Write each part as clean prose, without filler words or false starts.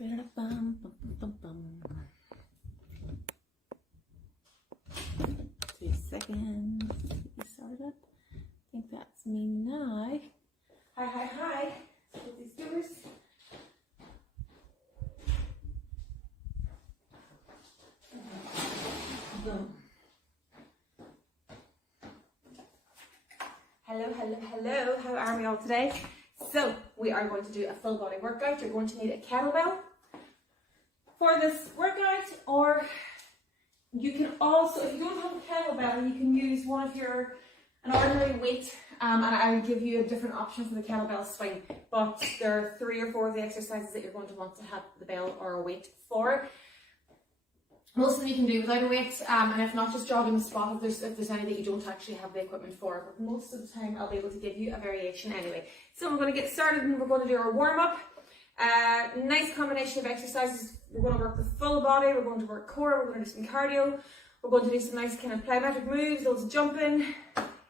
Bum, bum, bum, bum. 2 seconds. Get you started up. I think that's me now. Hi. Put these doors. Boom. Hello. How are we all today? So we are going to do a full body workout. You're going to need a kettlebell for this workout, or you can also, if you don't have a kettlebell, you can use one of an ordinary weight, and I will give you a different option for the kettlebell swing. But there are 3 or 4 of the exercises that you're going to want to have the bell or a weight for. Most of them you can do without a weight, and if not, just jog in the spot if there's any that you don't actually have the equipment for. But most of the time I'll be able to give you a variation anyway. So we're going to get started and we're going to do our warm-up. Nice combination of exercises. We're going to work the full body, we're going to work core, we're going to do some cardio, we're going to do some nice kind of plyometric moves, loads of jumping.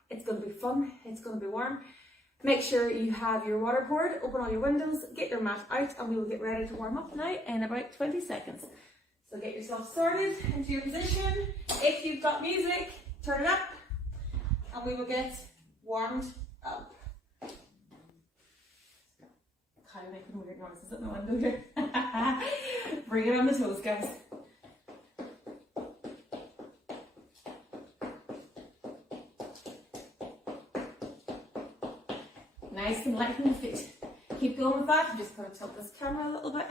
It's going to be fun, it's going to be warm. Make sure you have your water poured, open all your windows, get your mat out, and we will get ready to warm up now in about 20 seconds. So get yourself started into your position. If you've got music, turn it up, and we will get warmed up. Kind of making weird noises at the window here. Bring it on the toes, guys. Nice and light in the feet. Keep going with that. I'm just going to tilt this camera a little bit.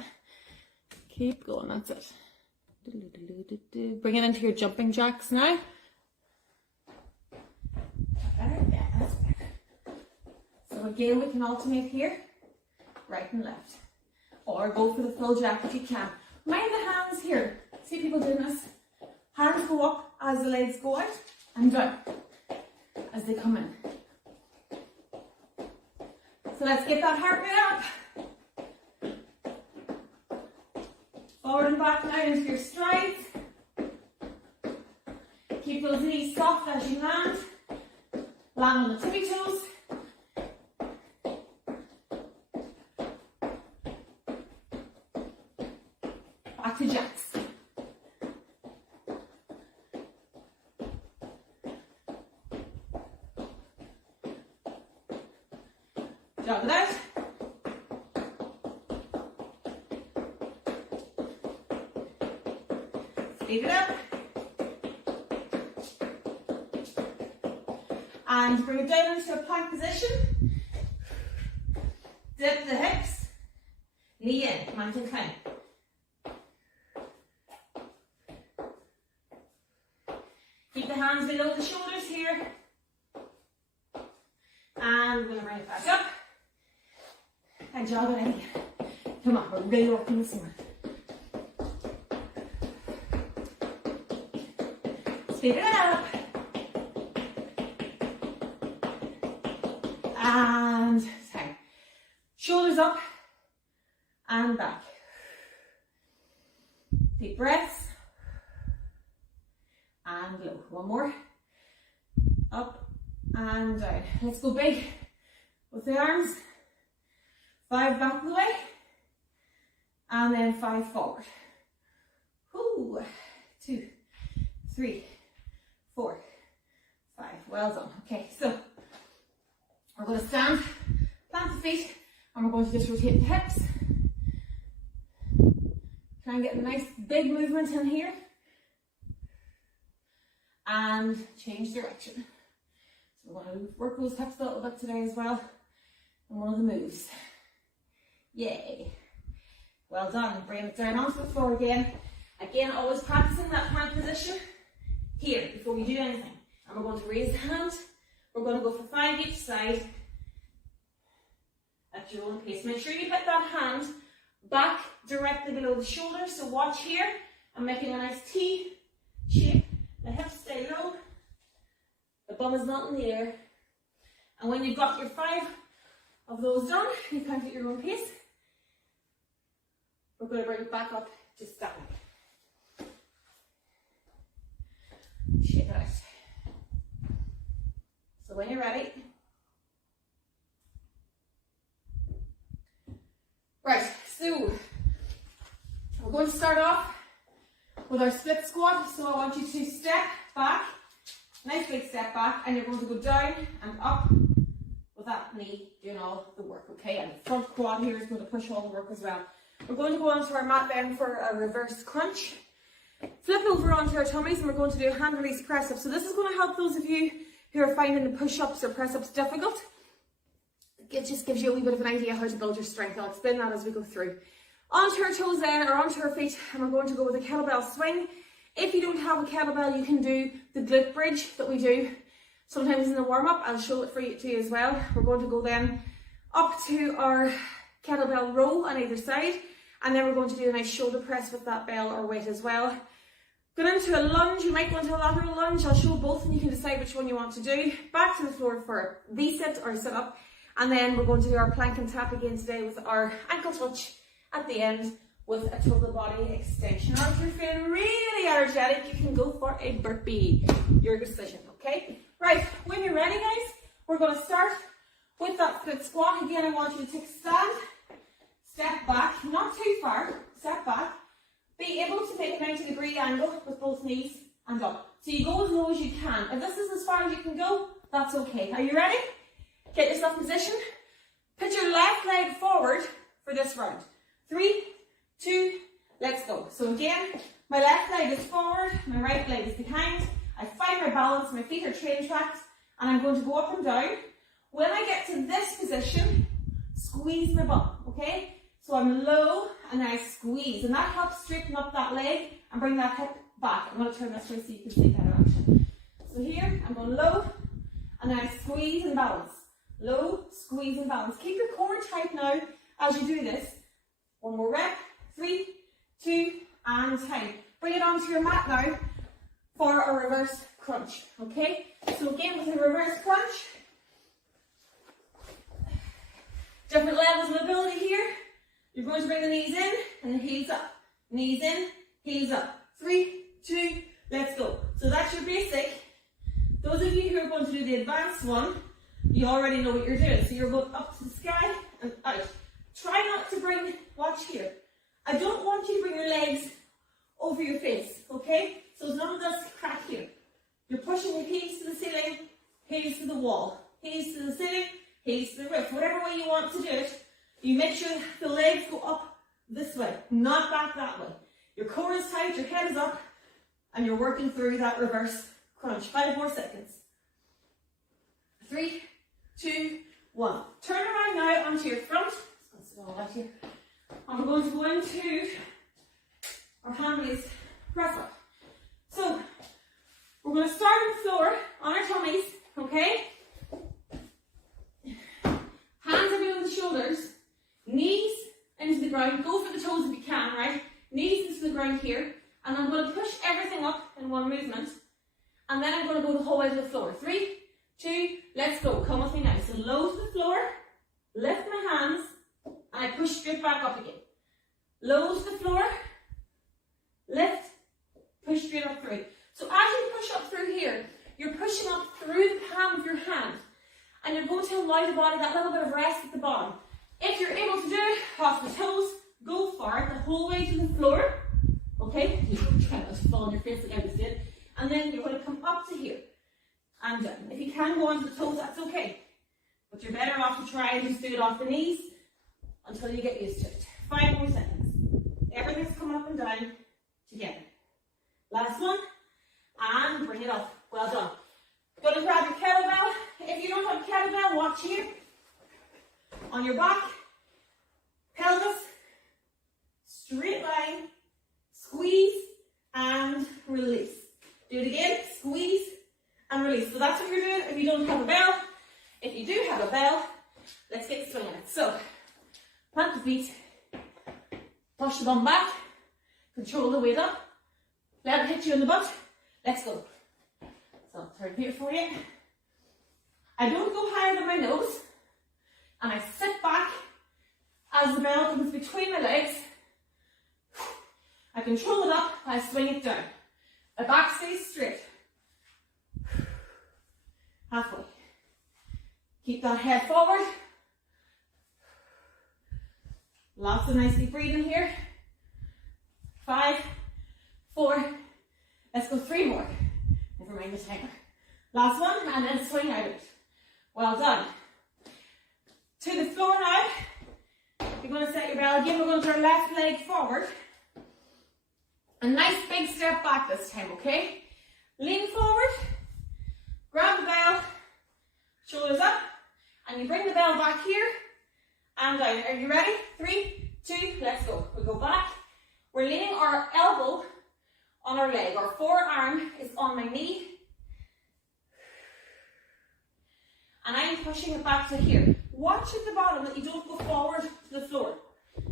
Keep going, that's it. Bring it into your jumping jacks now. Better? Yeah, that's better. So again, we can alternate here, right and left. Or go for the full jack if you can. Mind the hands here. See people doing this? Hands go up as the legs go out and down as they come in. So let's get that heart rate up. Forward and back now into your strides. Keep those knees soft as you land. Land on the tippy toes. Back to jacks. Jog it out. Speed it up. And bring it down into a plank position. Dip the hips. Knee in, mountain climb. Keep the hands below the shoulders here. And we're going to bring it back up. And jog it in again. Come on, we're really working this one. Speed it up. And sorry. Shoulders up and back. Deep breaths. And low. One more. Up and down. Let's go big with the arms. 5 back of the way. And then 5 forward. 2, 3, 4, 5. Well done. Okay, so we're going to stand, plant the feet, and we're going to just rotate the hips. Try and get a nice big movement in here. And change direction. So we're going to work those hips a little bit today as well. And one of the moves. Yay. Well done. Bring it down onto the floor again. Again, always practicing that plank position here before we do anything. And we're going to raise the hand. We're going to go for 5 each side at your own pace. Make sure you put that hand back directly below the shoulder. So watch here. I'm making a nice T shape. The hips stay low. The bum is not in the air. And when you've got your 5 of those done, you count at your own pace. We're going to bring it back up just that way. Shake it out. So when you're ready, right, so we're going to start off with our split squat. So I want you to step back, nice big step back, and you're going to go down and up with that knee doing all the work, okay? And the front quad here is going to push all the work as well. We're going to go onto our mat then for a reverse crunch. Flip over onto our tummies and we're going to do a hand release press up. So this is going to help those of you who are finding the push-ups or press-ups difficult. It just gives you a wee bit of an idea how to build your strength. I'll explain that as we go through. Onto our toes then, or onto our feet, and we're going to go with a kettlebell swing. If you don't have a kettlebell, you can do the glute bridge that we do sometimes in the warm-up. I'll show it for you too as well. We're going to go then up to our kettlebell row on either side, and then we're going to do a nice shoulder press with that bell or weight as well. Going into a lunge, you might go into a lateral lunge. I'll show both and you can decide which one you want to do. Back to the floor for a V-sit or a sit-up. And then we're going to do our plank and tap again today with our ankle touch at the end with a total body extension. Or if you're feeling really energetic, you can go for a burpee. Your decision, okay? Right, when you're ready, guys, we're going to start with that split squat. Again, I want you to take a stand, step back, not too far, step back. Be able to make a 90-degree angle with both knees and up. So you go as low as you can. If this is as far as you can go, that's okay. Are you ready? Get yourself in position. Put your left leg forward for this round. 3, 2, let's go. So again, my left leg is forward, my right leg is behind. I find my balance, my feet are train tracked, and I'm going to go up and down. When I get to this position, squeeze my bum, okay? So I'm low and I squeeze, and that helps straighten up that leg and bring that hip back. I'm going to turn this way so you can see better action. So here, I'm going low, and I squeeze and balance. Low, squeeze and balance. Keep your core tight now as you do this. One more rep. 3, 2, and tight. Bring it onto your mat now for a reverse crunch. Okay? So again, with a reverse crunch, different levels of ability here. You're going to bring the knees in and the heels up. Knees in, heels up. 3, 2, let's go. So that's your basic. Those of you who are going to do the advanced one, you already know what you're doing. So you're going up to the sky and out. Try not to bring, watch here. I don't want you to bring your legs over your face, okay? So none of this crack here. You're pushing your heels to the ceiling, heels to the wall, heels to the ceiling, heels to the roof. Whatever way you want to do it, you make sure the legs go up this way, not back that way. Your core is tight, your head is up, and you're working through that reverse crunch. 5 more seconds. 3, 2, 1. Turn around now onto your front. And we're going to go into our hand release press up. So we're going to start on the floor on our tummies, okay? Hands under the shoulders, knees into the ground. Go for the toes if you can, right? Knees into the ground here. And I'm going to push everything up in one movement. And then I'm going to go the whole way to the floor. 3, 2, let's go. Come with me now. So low to the floor, lift my hands, and I push straight back up again. Low to the floor, lift, push straight up through. So as you push up through here, you're pushing up through the palm of your hand. And you're going to allow the body that little bit of rest at the bottom. If you're able to do it off the toes, go for it the whole way to the floor. Okay? You're trying not to fall on your face like I just did. And then you're going to come up to here. And down. If you can go onto the toes, that's okay. But you're better off to try and just do it off the knees until you get used to it. 5 more seconds. Everything's coming up and down together. Last one. And bring it up. Well done. Going to grab your kettlebell. If you don't have a kettlebell, watch here. On your back. Pelvis. Straight line. Squeeze and release. Do it again. Squeeze and release. So that's what you're doing if you don't have a bell. If you do have a bell, let's get swinging it. So, plant the feet, push the bum back, control the weight up, let it hit you in the butt. Let's go. So, turn here for you. I don't go higher than my nose, and I sit back as the bell comes between my legs. I control it up, I swing it down. My back stays straight. Halfway. Keep that head forward. Lots of nice deep breathing here. 5, 4, let's go 3 more. Never mind the timer. Last one, and then swing out of it. Well done. To the floor now. You're going to set your bell again. We're going to turn left leg forward. A nice big step back this time, okay? Lean forward, grab the bell, shoulders up, and you bring the bell back here and down. Are you ready? 3, 2, let's go. We go back. We're leaning our elbow on our leg. Our forearm is on my knee. And I'm pushing it back to here. Watch at the bottom that you don't go forward to the floor.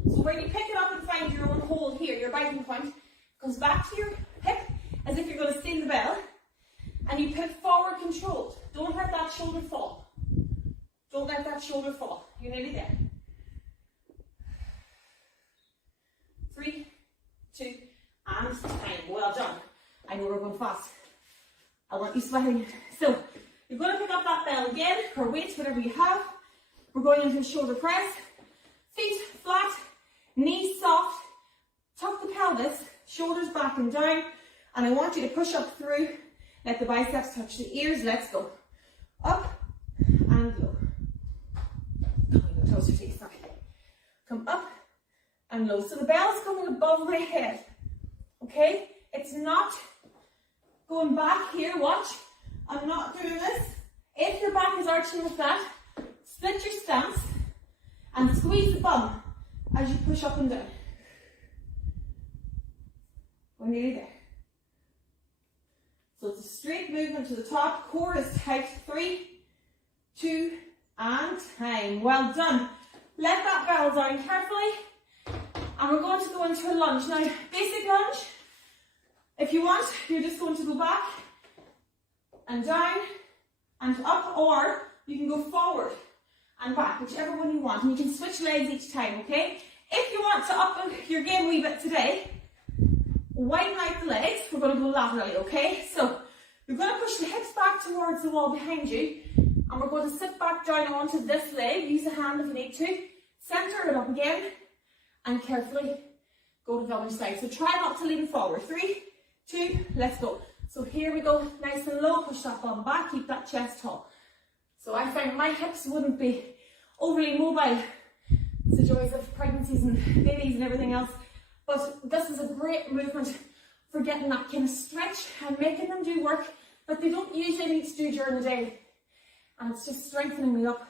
So when you pick it up and find your own hold here, your biting point comes back to your hip as if you're going to steal the bell. And you put forward controlled. Don't let that shoulder fall. Don't let that shoulder fall. You're nearly there. 3, 2, and time. Well done. I know we're going fast. I want you sweating. So, you're going to pick up that bell again, or weights, whatever you have. We're going into a shoulder press. Feet flat, knees soft. Tuck the pelvis, shoulders back and down. And I want you to push up through. Let the biceps touch the ears. Let's go. Up and low. Coming closer to your side. Come up and low. So the bell is coming above my head. Okay? It's not going back here. Watch. I'm not doing this. If your back is arching like that, split your stance and squeeze the bum as you push up and down. We're nearly there. So it's a straight movement to the top. Core is tight. 3, 2, and time. Well done. Let that bell down carefully. And we're going to go into a lunge. Now, basic lunge. If you want, you're just going to go back and down and up, or you can go forward and back, whichever one you want. And you can switch legs each time, okay? If you want to up your game a wee bit today, widen out the legs. We're going to go laterally, okay? So you're going to push the hips back towards the wall behind you, and we're going to sit back down onto this leg. Use a hand if you need to. Center it up again, and carefully go to the other side. So try not to lean forward. 3, 2, let's go. So here we go, nice and low. Push that bum back, keep that chest tall. So I find my hips wouldn't be overly mobile. It's the joys of pregnancies and babies and everything else. But this is a great movement for getting that kind of stretch and making them do work that they don't usually need to do during the day. And it's just strengthening me up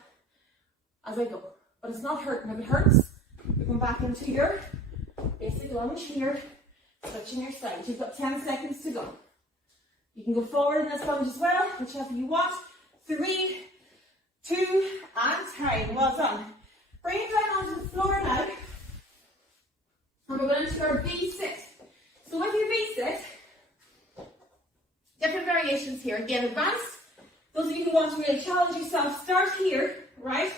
as I go. But it's not hurting. If it hurts, you're going back into your basic lunge here, switching your side. You've got 10 seconds to go. You can go forward in this lunge as well, whichever you want. 3, 2, and time. Well done. Bring it down onto the floor now. And we're going to our V-sit. So with your V-sit, different variations here. Again, advanced. Those of you who want to really challenge yourself, start here, right?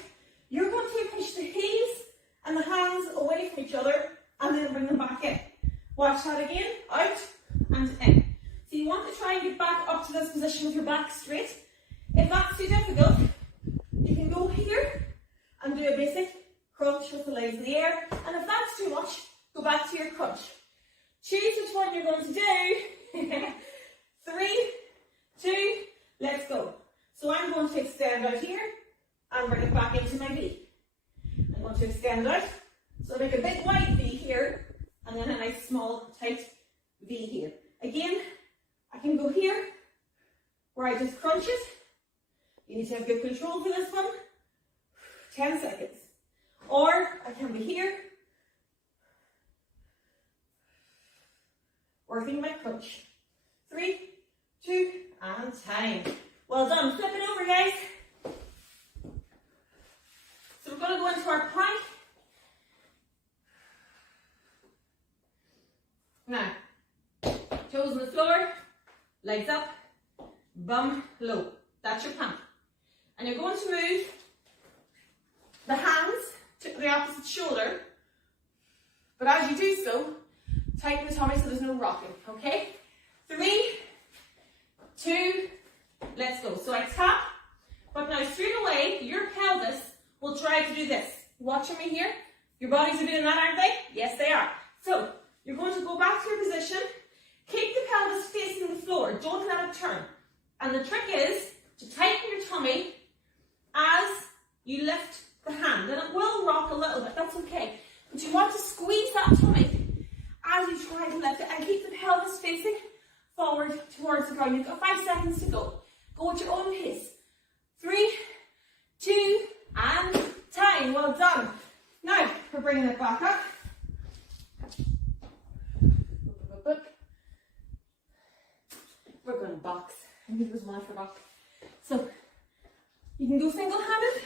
You're going to push the heels and the hands away from each other and then bring them back in. Watch that again. Out and in. So you want to try and get back up to this position with your back straight. If that's too difficult, you can go here and do a basic crunch with the legs in the air. And if that's too much, go back to your crunch. Choose which one you're going to do. 3, 2, let's go. So I'm going to extend out here and bring it back into my V. I'm going to extend out. So make a big wide V here and then a nice small tight V here. Again, I can go here where I just crunch it. You need to have good control for this one. 10 seconds. Or I can be here, working my crunch. 3, 2, and time. Well done. Flip it over, guys. So we're going to go into our plank. Now, toes on the floor, legs up, bum low. That's your plank. And you're going to move the hands to the opposite shoulder. But as you do so, tighten the tummy so there's no rocking, okay? 3, 2, let's go. So I tap, but now straight away, your pelvis will try to do this. Watching me here? Your bodies are doing that, aren't they? Yes, they are. So You're going to go back to your position. Keep the pelvis facing the floor. Don't let it turn. And the trick is to tighten your tummy as you lift the hand. And it will rock a little bit, that's okay. But you want to squeeze that tummy as you try to lift it and keep the pelvis facing forward towards the ground. You've got 5 seconds to go. Go at your own pace. 3, 2, and time. Well done. Now, we're bringing it back up. We're going to box. I think there's one for box. So, you can go single-handed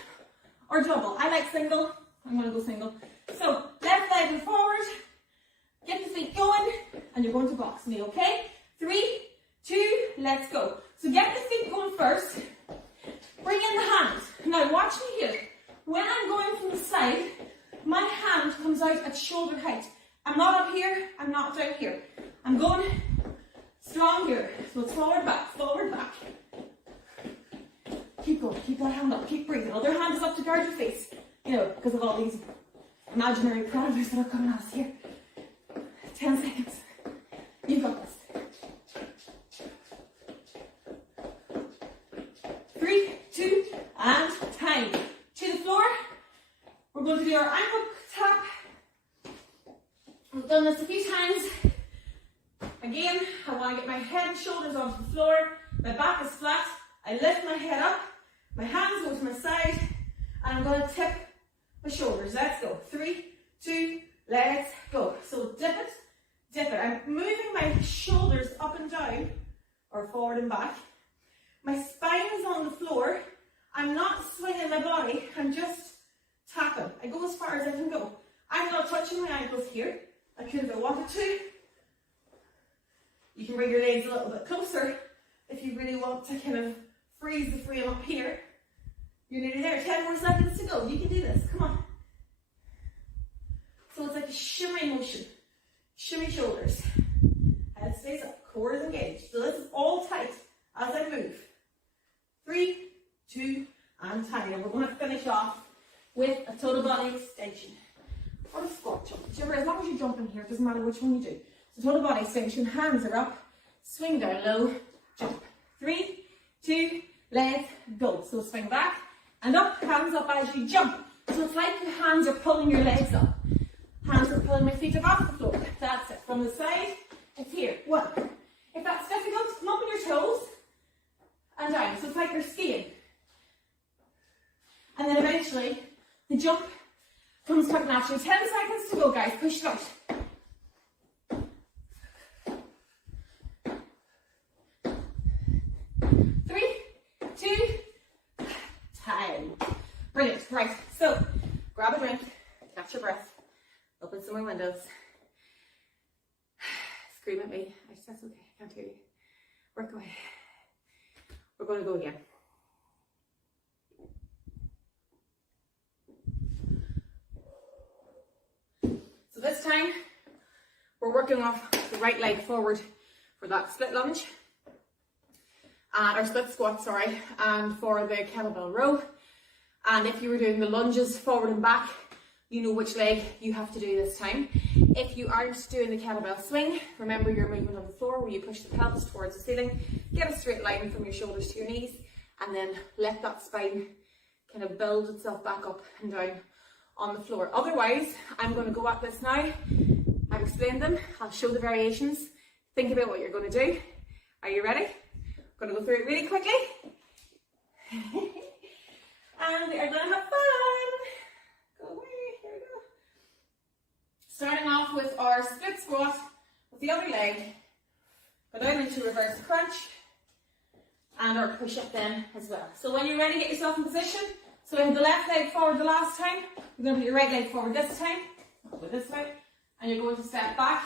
or double. I like single. I'm going to go single. So, left leg and forward. Get the feet going. And you're going to box me, okay? 3, 2, let's go. So, get the feet going first. Bring in the hand. Now, watch me here. When I'm going from the side, my hand comes out at shoulder height. I'm not up here. I'm not down here. I'm going strong here. So it's forward, back, forward, back. Keep going. Keep that hand up. Keep breathing. Other hand is up to guard your face. You know, because of all these imaginary predators that are coming at us here. 10 seconds. You've got this. 3, 2, and time. To the floor. We're going to do our ankle tap. We've done this a few times. Again, I want to get my head and shoulders onto the floor. My back is flat. I lift my head up. My hands go to my side. And I'm going to tip my shoulders. Let's go. 3, 2, let's go. So dip it, dip it. I'm moving my shoulders up and down, or forward and back. My spine is on the floor. I'm not swinging my body. I'm just tapping. I go as far as I can go. I'm not touching my ankles here. I could if I wanted to. You can bring your legs a little bit closer if you really want to kind of freeze the frame up here. You're nearly there. 10 more seconds to go. You can do this. Come on. So it's like a shimmy motion. Shimmy shoulders. Head stays up. Core is engaged. So this is all tight as I move. 3, 2, and time. And we're going to finish off with a total body extension. Or a squat jump. Whichever, as long as you jump in here, it doesn't matter which one you do. So total body extension, hands are up, swing down low, jump. 3, 2, let's go. So swing back and up, hands up as you jump. So it's like your hands are pulling your legs up. Hands are pulling my feet up off the floor. That's it. From the side, it's here. 1. If that's difficult, come up on your toes and down. So it's like you're skiing. And then eventually, the jump comes quite naturally. 10 seconds to go, guys. Push it out. 3, 2, time. Brilliant. Right. So, grab a drink, catch your breath, open some more windows. Scream at me. That's okay. I can't hear you. Work away. We're going to go again. So this time, we're working off the right leg forward for that split lunge, or split squat, sorry, and for the kettlebell row. And if you were doing the lunges forward and back, you know which leg you have to do this time. If you aren't doing the kettlebell swing, remember your movement on the floor where you push the pelvis towards the ceiling, get a straight line from your shoulders to your knees, and then let that spine kind of build itself back up and down on the floor. Otherwise, I'm going to go at this now. I've explained them. I'll show the variations. Think about what you're going to do. Are you ready? I'm going to go through it really quickly. And we are going to have fun. Go away. Here we go. Starting off with our split squat with the other leg. Go down into reverse crunch. And our push up then as well. So when you're ready, get yourself in position. So we had the left leg forward the last time. You're going to put your right leg forward this time. Go this way. And you're going to step back.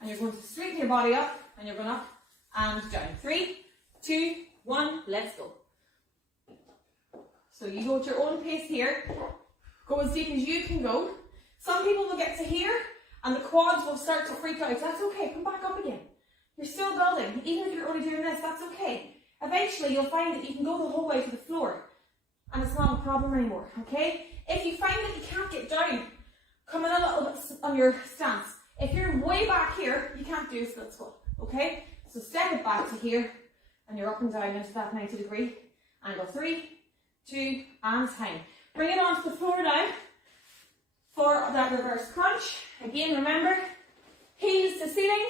And you're going to straighten your body up. And you're going up and down. 3, 2, 1. Let's go. So you go at your own pace here. Go as deep as you can go. Some people will get to here and the quads will start to freak out. That's okay. Come back up again. You're still building. Even if you're only doing this, that's okay. Eventually you'll find that you can go the whole way to the floor. And it's not a problem anymore, okay? If you find that you can't get down, come in a little bit on your stance. If you're way back here, you can't do a split squat, okay? So step it back to here, and you're up and down into that 90-degree angle. 3, 2, and time. Bring it onto the floor now for that reverse crunch. Again, remember, heels to ceiling,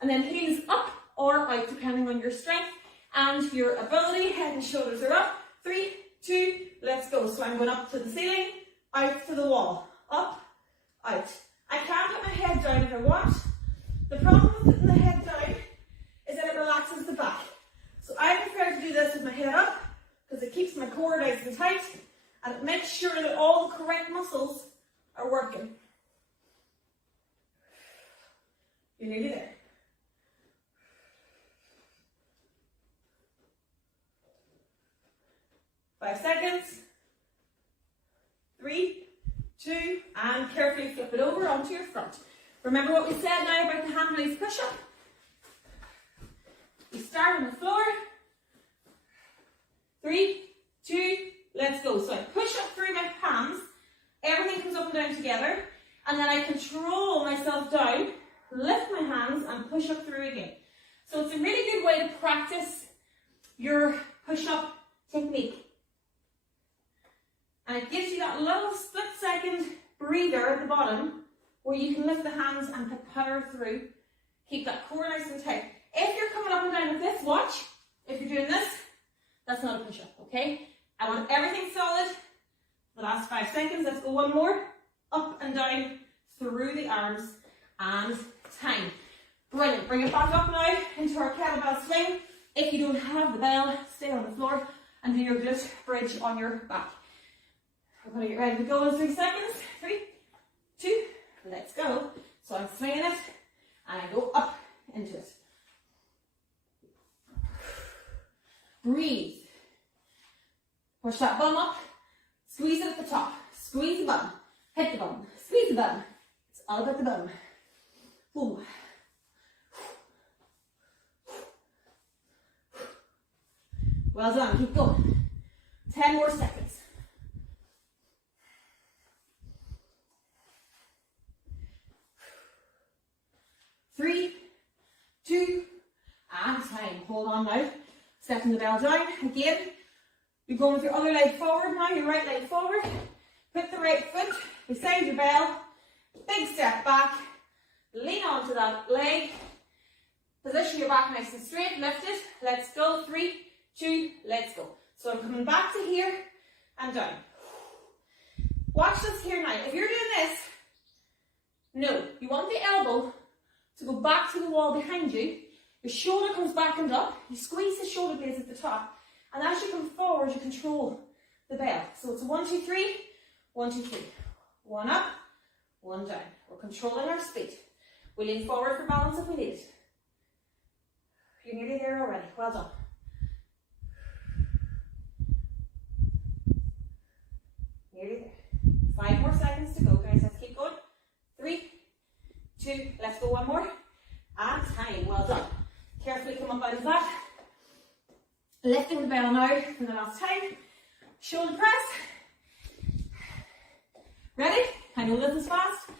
and then heels up or out, depending on your strength and your ability. Head and shoulders are up. 3, 2, let's go. So I'm going up to the ceiling, out to the wall, up, out. I can put my head down if I want. The problem with putting the head down is that it relaxes the back. So I prefer to do this with my head up because it keeps my core nice and tight and it makes sure that all the correct muscles are working. You're nearly there. Five seconds. 3, 2, and carefully flip it over onto your front. Remember what we said now about the hand release push-up? You start on the floor. 3, 2, let's go. So I push up through my palms. Everything comes up and down together. And then I control myself down, lift my hands, and push up through again. So it's a really good way to practice your push-up technique. And it gives you that little split-second breather at the bottom where you can lift the hands and power through. Keep that core nice and tight. If you're coming up and down with this, watch. If you're doing this, that's not a push-up, okay? I want everything solid. The last 5 seconds, let's go one more. Up and down through the arms and time. Brilliant. Bring it back up now into our kettlebell swing. If you don't have the bell, stay on the floor and do your glute bridge on your back. We're going to get ready to go in 3 seconds. 3, 2, let's go. So I'm swinging it and I go up into it. Breathe. Push that bum up. Squeeze it at the top. Squeeze the bum. Hit the bum. Squeeze the bum. It's all about the bum. Ooh. Well done. Keep going. 10 more seconds. Three, 2, and time. Hold on now. Stepping the bell down. Again, you're going with your other leg forward now, your right leg forward. Put the right foot beside your bell. Big step back. Lean onto that leg. Position your back nice and straight. Lift it. Let's go. 3, 2, let's go. So I'm coming back to here and down. Watch this here now. If you're doing this, no, you want the elbow to go back to the wall behind you. Your shoulder comes back and up. You squeeze the shoulder blades at the top. And as you come forward, you control the bell. So it's a 1, 2, 3, 1, 2, 3. 1 up, 1 down. We're controlling our speed. We lean forward for balance if we need it. You're nearly there already. Well done. Nearly there. 5 more seconds to go, guys. Let's keep going. 3, 2, let's go one more. And time. Well done. Carefully come up out of that. Lifting the bell now for the last time. Shoulder press. Ready? I know this is fast,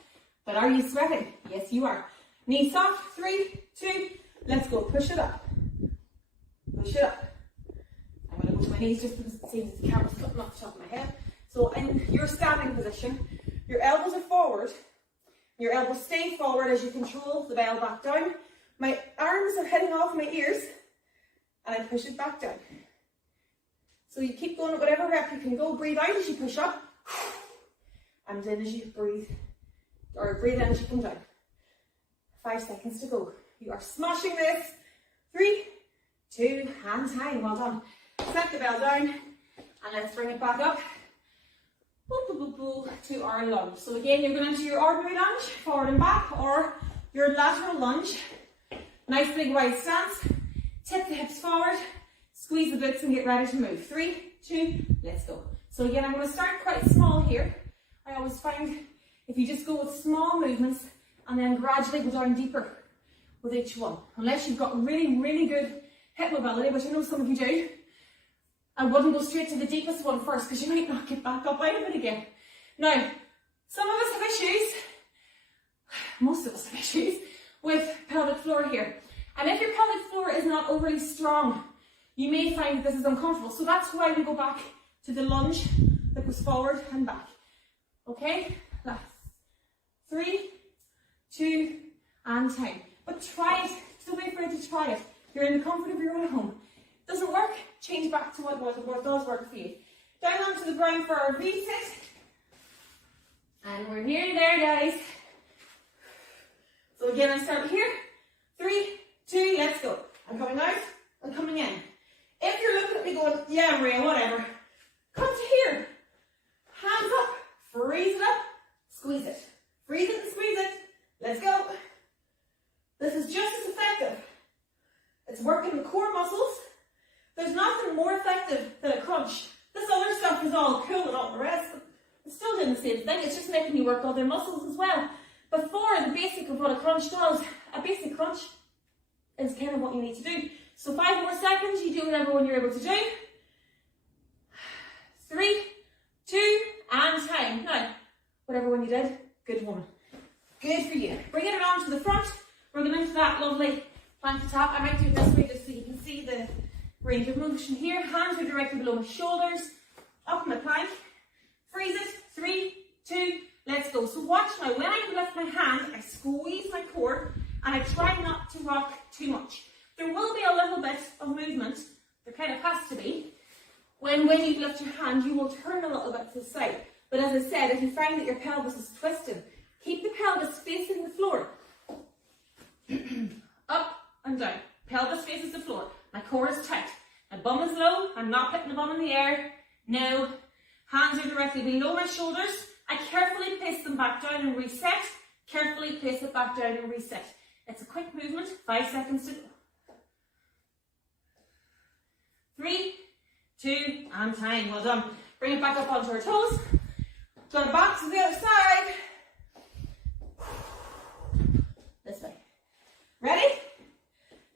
but are you sweating? Yes, you are. Knees soft. 3, 2, let's go. Push it up. Push it up. I'm going to go to my knees just because it seems the camera's cutting off the top of my head. So in your standing position, your elbows are forward. Your elbows stay forward as you control the bell back down. My arms are heading off my ears and I push it back down. So you keep going at whatever rep you can go. Breathe out as you push up and in as you breathe, or breathe in as you come down. 5 seconds to go. You are smashing this. 3, 2, and time. Well done. Set the bell down and let's bring it back up to our lunge. So again, you're going into your ordinary lunge, forward and back, or your lateral lunge. Nice big wide stance. Tip the hips forward, squeeze the glutes and get ready to move. 3, 2, let's go. So again, I'm going to start quite small here. I always find if you just go with small movements and then gradually go down deeper with each one. Unless you've got really, really good hip mobility, which I know some of you do, I wouldn't go straight to the deepest one first because you might not get back up out of it again. Now, some of us have issues most of us have issues with pelvic floor here. And if your pelvic floor is not overly strong, you may find that this is uncomfortable. So that's why we go back to the lunge that goes forward and back. Okay, last 3, 2, and time. But try it. There's a way for you to try it. You're in the comfort of your own home. Doesn't work? Change back to what does work for you. Down onto the ground for our reset. And we're nearly there, guys. So again, I start here. 3, 2, let's go. I'm coming out, I'm coming in. If you're looking at me going, yeah, Maria, whatever, come to here. Hands up, freeze it up, squeeze it. Freeze it and squeeze it. Let's go. This is just as effective. It's working the core muscles. There's nothing more effective than a crunch. This other stuff is all cool and all the rest. It's still doing the same thing. It's just making you work all their muscles as well. But for the basic of what a crunch does, a basic crunch is kind of what you need to do. So 5 more seconds, you do whatever one you're able to do. 3, 2, and time. Now, whatever one you did, good woman. Good for you. Bringing it on to the front. We're going into that lovely plank to top. I might do it this way just so you can see the range of motion here. Hands are directly below my shoulders. Up in my plank. Freeze it. 3, 2, let's go. So watch now. When I lift my hand, I squeeze my core and I try not to rock too much. There will be a little bit of movement. There kind of has to be. When you lift your hand, you will turn a little bit to the side. But as I said, if you find that your pelvis is twisted, keep the pelvis facing the floor. Up and down. Pelvis faces the floor. My core is tight. My bum is low. I'm not putting the bum in the air. No. Hands are directly below my shoulders. I carefully place them back down and reset. Carefully place it back down and reset. It's a quick movement. 5 seconds to go. 3, 2, and time. Well done. Bring it back up onto our toes. Gonna back to the other side. This way. Ready?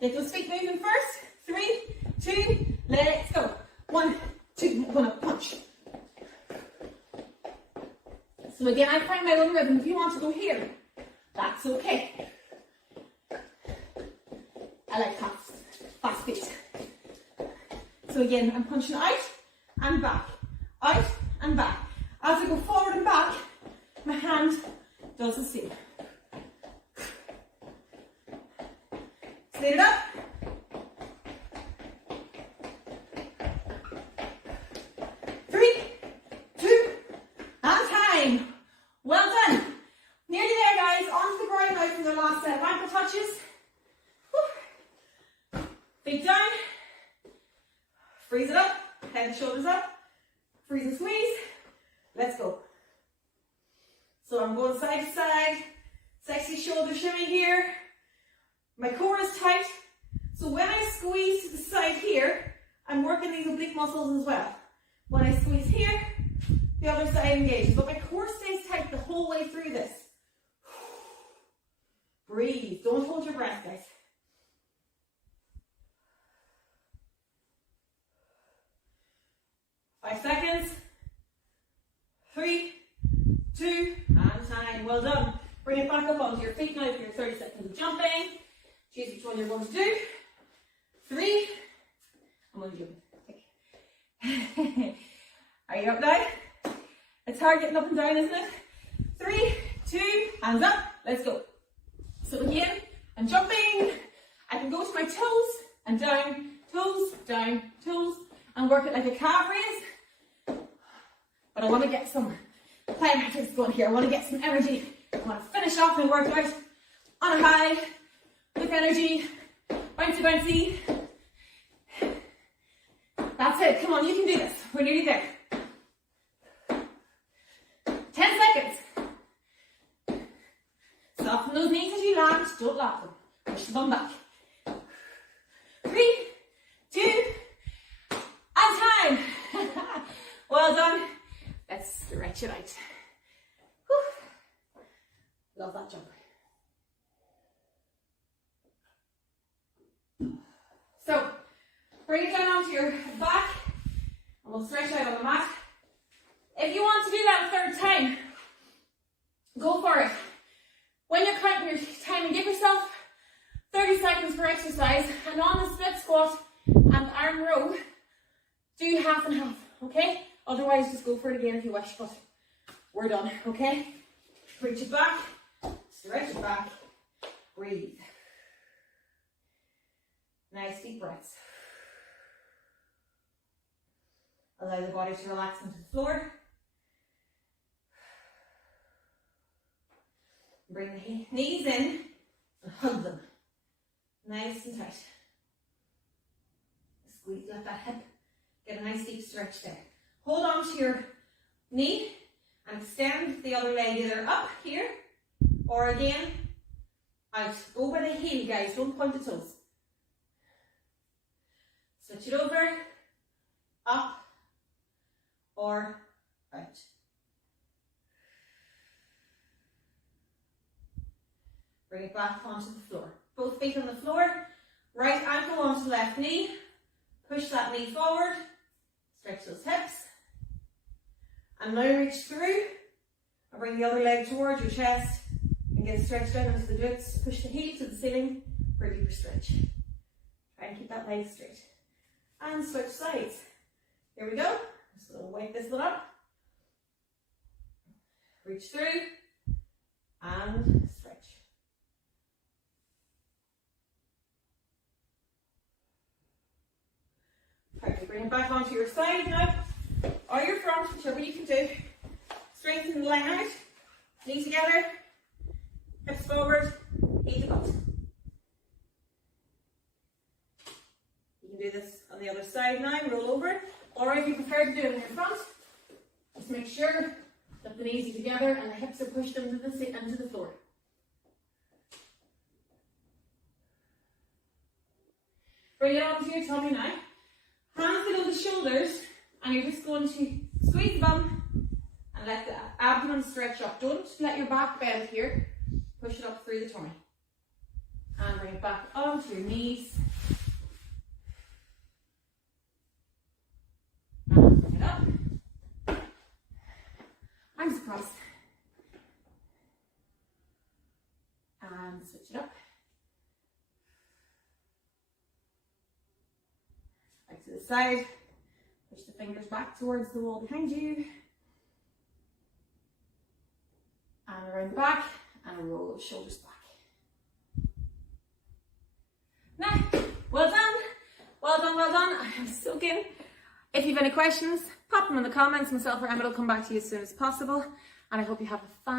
Get those feet moving first. 3, 2, let's go. 1, 2, I'm gonna punch. So again, I find my own rhythm. If you want to go here, that's okay. I like fast pace. So again, I'm punching out and back, out and back. As I go forward and back, my hand does the same. Stand it up. 3, 2, and time. Well done. Nearly there, guys. Onto the ground now for the last set of ankle touches. Whew. Feet down. Freeze it up. Head and shoulders up. Freeze and squeeze. Let's go. So I'm going side to side. Sexy shoulder shimmy here. My core is tight. So when I squeeze to the side here, I'm working these oblique muscles as well. When I squeeze here, the other side engages. But my core stays tight the whole way through this. Breathe. Don't hold your breath, guys. Five seconds. 3, 2, and time. Well done. Bring it back up onto your feet now for your 30 seconds of jumping. Choose which one you're going to do. 3. I'm going to jump. Okay. Are you up now? It's hard getting up and down, isn't it? 3, 2, hands up. Let's go. So again, I'm jumping. I can go to my toes and down, toes, and work it like a calf raise. But I want to get some plyometrics going here. I want to get some energy. I want to finish off my workout on a high, with energy, bouncy, bouncy. That's it. Come on, you can do this. We're nearly there. 10 seconds. Soften those knees as you land. Don't lock them. Push the bum back. 3, 2, and time. Well done. Let's stretch it out. Whew. Love that jump. So, bring it down onto your back, and we'll stretch out on the mat. If you want to do that a third time, go for it. When you're counting per exercise, and on the split squat and arm row, do half and half, okay? Otherwise, just go for it again if you wish, but we're done, okay? Reach it back, stretch it back, breathe. Nice deep breaths. Allow the body to relax onto the floor. Bring the knees in and hug them. Nice and tight. Squeeze, let that hip get a nice deep stretch there. Hold on to your knee and extend the other leg either up here or again out. Go by the heel, guys, don't point the toes. Switch it over, up or out. Bring it back onto the floor. Both feet on the floor, right ankle onto left knee. Push that knee forward, stretch those hips. And now reach through and bring the other leg towards your chest and get stretched down into the glutes. Push the heel to the ceiling for a deeper stretch. Try and keep that leg straight. And switch sides. Here we go. Just going to wake this one up. Reach through and stretch. Perfect. Bring it back onto your side now, or your front, whichever you can do. Strengthen the line out, knees together, hips forward, heel to butt. You can do this on the other side now, roll over, or if you prefer to do it in your front, just make sure that the knees are together and the hips are pushed into the floor. Bring it onto your tummy now. Hands below the shoulders, and you're just going to squeeze the bum and let the abdomen stretch up. Don't let your back bend here. Push it up through the tummy. And bring it back onto your knees. And bring it up. Arms across. And switch it up. To the side, push the fingers back towards the wall behind you, and around the back, and roll those shoulders back. Now, well done, well done, well done. I am so good. If you have any questions, pop them in the comments. Myself or Emma will come back to you as soon as possible, and I hope you have a fun